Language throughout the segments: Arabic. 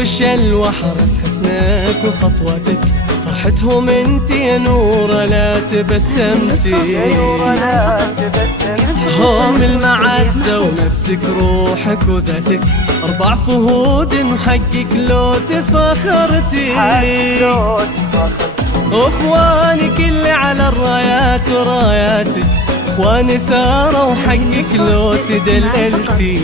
عبور الشل واحرس حسنك وخطوتك، فرحتهم انت يا نورة لا تبسمتي. هم المعزة ونفسك روحك وذاتك، 4 فهود وحقك لو تفاخرتي. واخوانك اللي على الرايات وراياتك، اخواني سارة وحقك لو تدللتي.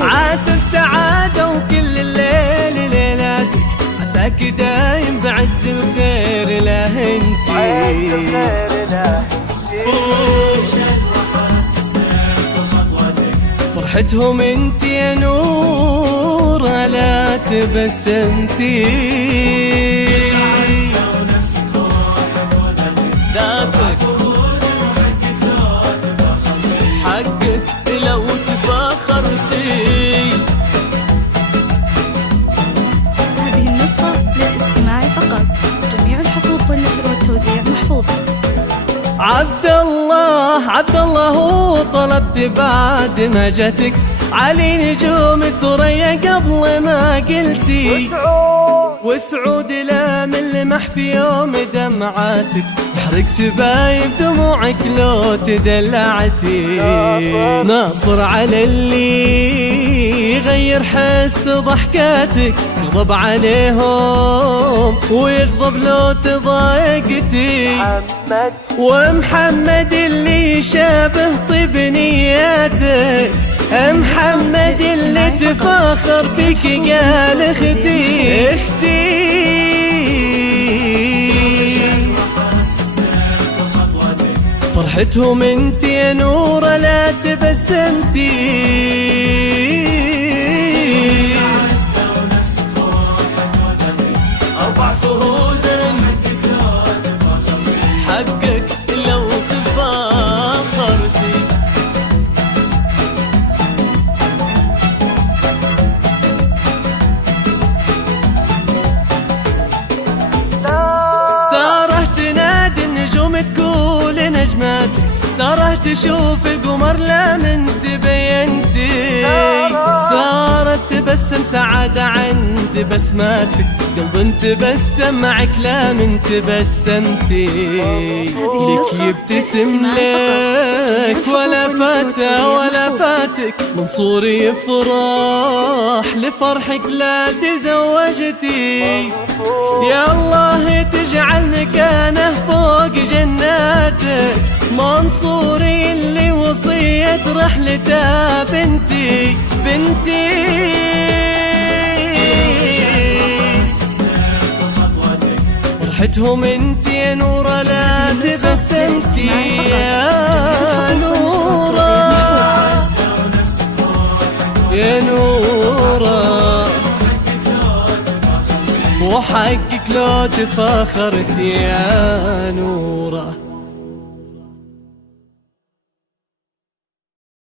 عسى السعادة وكل الليل ليلاتك، عساك دايم بعز الخير لا انتي. فرحتهم انت يا نور لا تبسمتي. ذاتك حقك لو تفاخرتي. هذه النسخة للاستماع فقط، جميع الحقوق والنشر والتوزيع محفوظة. عبد الله طلبت بعد ما جاتك، علي نجوم الثريا قبل ما قلتي. وسعود لا من لمح في يوم دمعاتك، يحرق سبايب دموعك لو تدلعتي. ناصر على اللي يغير حس ضحكاتك، يغضب عليهم ويغضب لو تضايقتي. ومحمد اللي يشابه طيب نياتك، محمد اللي تفاخر فيك قال اختي. فرحتهم انت يا نورة لا تبسمتي. حقك لو تفاخرتي. سارة تنادي النجوم تقول نجماتك، سارة تشوف القمر لا من تبينتي. سارة تبسم سعادة عند بسماتك، قلب تبسم معك لا من تبسمتي. لك يبتسم لك ولا فاته ولا فاتك، منصور يفرح لفرحك لا تزوجتي. يا الله تجعل مكانه فوق جناتك، منصوري اللي وصية رحلته بنتي. فرحتهم انت يا نورة لا تبسمتي يا نورة، يا نورة. وحقك لو تفاخرتي يا نورة.